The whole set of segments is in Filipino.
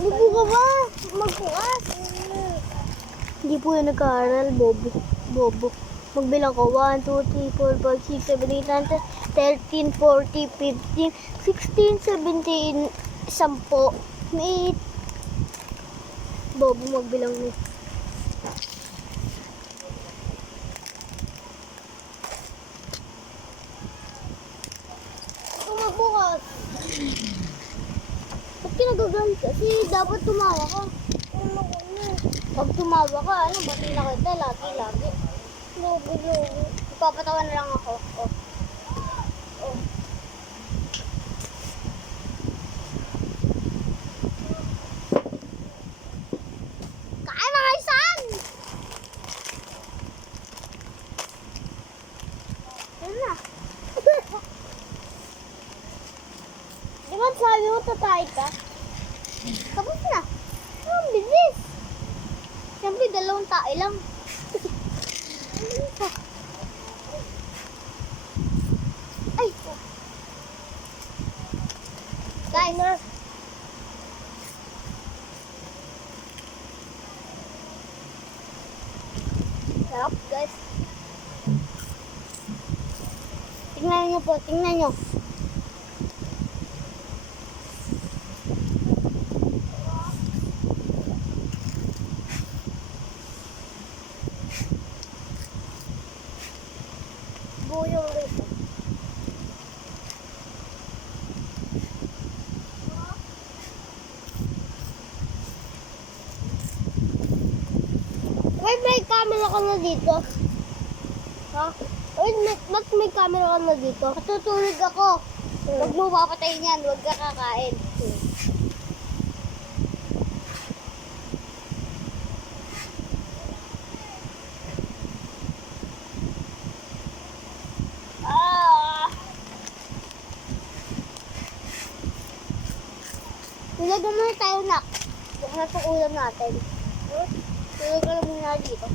Upo ka ba? Magbukas. Hindi po yung nag-aaral, bobo. Bobo. Magbilang ko. 1, 2, 3, 4, 5, 6, 7, 8, 9, 10, 13, 14, 15, 16, 17, 10. May 8. Bobo magbilang mo. Ito magbukas. Ba't kinagagamit? Kasi dapat tumawa ka. Pag tumawa ka, ano, ba't na kita lagi-lagi? Logo. Ipapatawa na lang ako. Oh. Oh. Kain mga isan! Yan na. Di ba sabi mo tatay ka? Tapos na. Ang bilis. Siyempre, 2 tae lang. Ay! Guys, sarap guys. Tingnan nyo po, tingnan nyo. Buyong rito. May camera ka na dito. Ha? May camera ka na dito. Tutulog ako. Huwag mo papatayin yan. Huwag ka kakain. Tulog na muna tayo, nak. Huwag na sa ulam natin. Tulog na muna dito.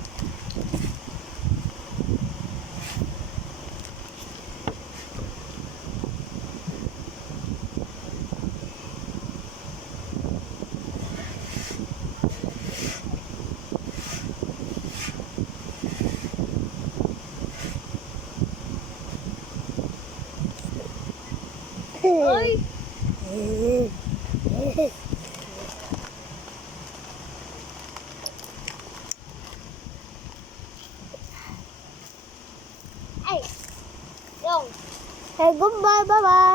Ay! Ay! Yung! Hey, goodbye! Bye-bye!